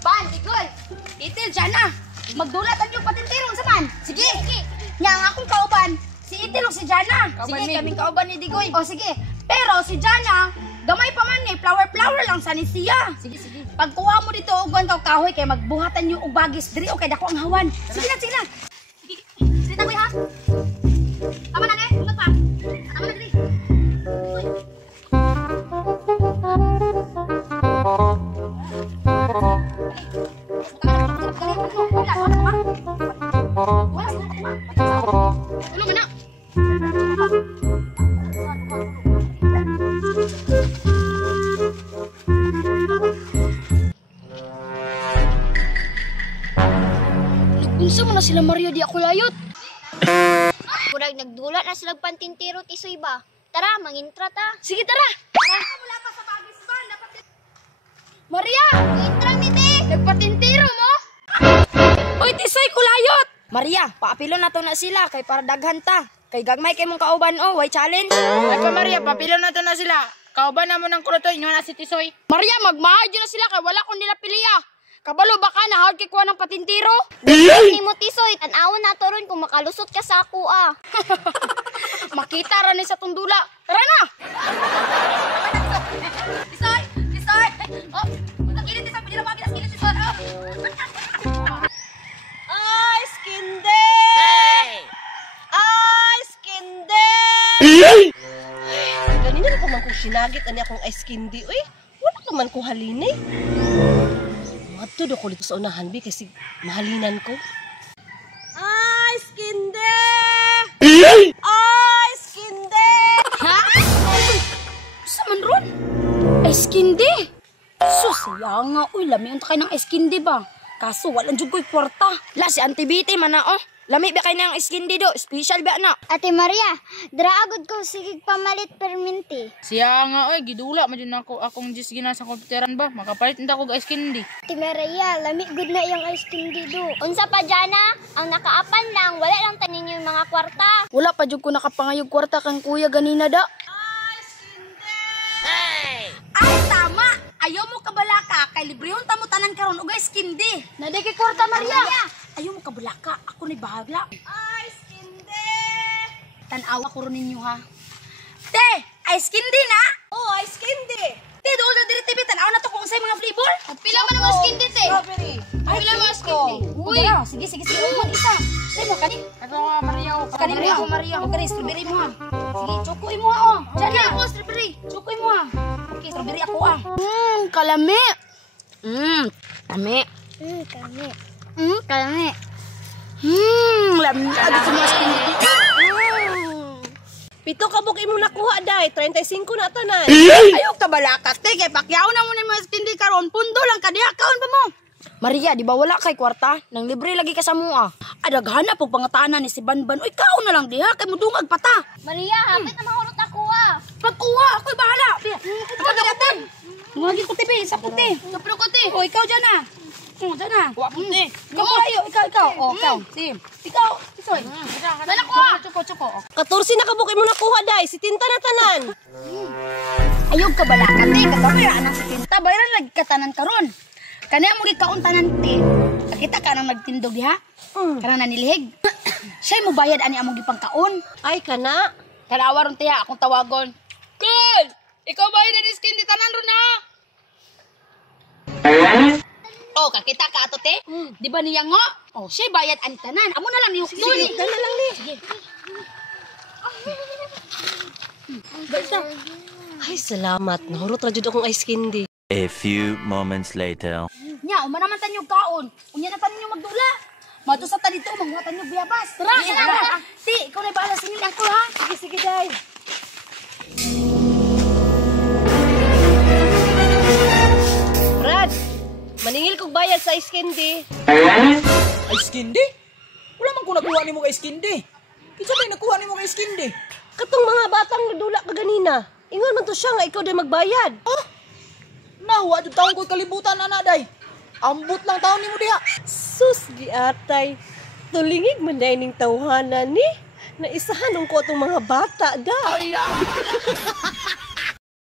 Ban, Igoy. Itil, dyan na. Magdulatan yung patintirong sa man. Sige. Nga ang akong kauban, si Itil o si Jana. Sige, kaming kauban ni Digoy. O sige. Pero si Jana, gamay pa man flower lang sa siya. Sige. Pagkuha mo dito, uguan ka kahoy, kaya magbuhatan yung ubagis. Diri o kaya dako ang hawan. Sige na. Sige, Sita ko ha. Tama na, Unod pa. Tama na, diri. Unsa man na sila Maria di ako layot. Kurag nagdulat na sila pantintiro tisoy ba? Tara, mangintra ta. Sige tara. Wala pa sa bagis ba? Dapat Maria, Mangintra ni te. nagpatintiro mo? Oy, tisoy ko layot. Maria, paapilo na to na sila kay para daghan ta. Kay gagmay kay mong kauban why challenge? Ay pa Maria, papilo na to na sila. Kauban na mo ng kurotoy, inyo na si Tisoy. Maria, magmahadyo na sila kay wala ko nila piliya. Kabalo baka nahag kay kuha ng patintiro? Ni mo tisoy, tan-awon na to ron kung makalusot ka sa ako ah. Makita ra ni sa tundula. Tara na. Tisoy. Oh, nagilid sa pinila magi nas kilid tisoy. Ay, skinde! Ay, skinde! Ganina na man kong sinagit ani akong ice candy. Uy, wala ka man ko halini. Madto do ko dito sa unahan bi kasi mahalinan ko. Ay, skinde! Ay, skinde! Ha? Sa man ron? Eskindi. Sus, nga. Uy, lami unta kay ng eskindi ba? Kaso, walang jud ko'y kwarta. La, si Auntie Biti man na, oh. Lami ba kay ng eskindi do? Special ba na? Ate Maria, draagod ko sigig pamalit perminti. Siya nga, oy, gidula, madyan ako, akong jis gina sa komputeran ba? Makapalit hindi ako guys kindi. Ate Maria, lami good na yung ice cream dito. Unsa pa Jana, ang nakaapan lang, wala lang tanin yung mga kwarta. Wala pa jud ko nakapangayog kwarta kang kuya ganina da. Ay, tama! Ayaw mo kabalaka, kay librehon ta mo tanan karon og eskindi. Naday kay kwarta, Maria. Ayaw mo kabalaka, ako ni bahagla. Ay, skinde! Tanawa ko ron ninyo ha. Te, ice candy na? Oh, ice candy! Te, doon na diri TV, tanaw na to kung unsay mga flavor. Pila man ang skin dite? Strawberry! Pila man ang skin dite? Uy, sige. Mag-isa. Say mo, kani? Ito nga, Maria, o. Kani mo, Maria. Kani, strawberry mo ha. Sige, chokoy mo ha, oh. Diyan na ako, strawberry. Chokoy mo ha. Okay, strawberry ako ah. Kalami. Kalami. Kami. Kami. Lami. Adi sa mga skin dito. Pito ka buki mo nakuha, day. 35 na tanan. Ayaw ka balaka, te. Kaya pakyaw na mo na yung mga skin di karon. Pundo lang ka, diha kaon pa mo. Maria, di ba wala kay kwarta? Nang libre lagi ka sa mua. Adaghan po pangatanan ni si Banban. Uy, kaon na lang diha. Kay mo dungag pata. Maria, hapit na mahulot ako ah. Pagkuha, ako'y bahala. Ikaw ganatin. Ngagi ko tipi, sa puti. Sa puti. O, ikaw dyan na. O, dyan na. Kuha puti. Ikaw kayo, ikaw. O, ikaw. Sim. Ikaw, isoy. Dala ko ha. Chuko. 14 na ka buki mo nakuha, day. Si tinta na tanan. Ayaw ka bala ka, te. Kagabi, anang si Tinta. Bayaran lagi ka tanan karon. Kanya mo gikaon tanan, te. Kita ka nang nagtindog, ha? Kana nanilihig. Siya'y mo bayad ani among gipangkaon. Ay, kana. Kalawa ron tiya, akong tawagon. Kul! Ikaw ba yun na skin di tanan ron na? Oh, kakita ka ato te? Di ba niya nga? Oh, siya bayad ani tanan. Amo na lang ni Hukdol. Sige, dala lang ni. Sige. Ay, salamat. Nahurot ra jud akong ice candy. A few moments later. Nya, umanaman tan yung kaon. Unya na tanin yung magdula. Mato sa ta dito, magmuhatan yung biyabas. Tara, tara. Ti, ikaw na bahala singil ako ha. Sige, day. Brad, maningil kog bayad sa ice candy. Ice candy? Wala man ko nakuha ni mo kay ice candy. Kinsa may nakuha ni mo kay ice candy? Katong mga batang nadula ka ganina. Ingon man to siya nga ikaw day magbayad. Oh, nahuwa jud taon ko kalibutan ana day. Ambot lang taon nimo diha. Sus, giatay. Tulingig man day ning tawhanan ni. Naisahan ko itong mga bata, da. Ay,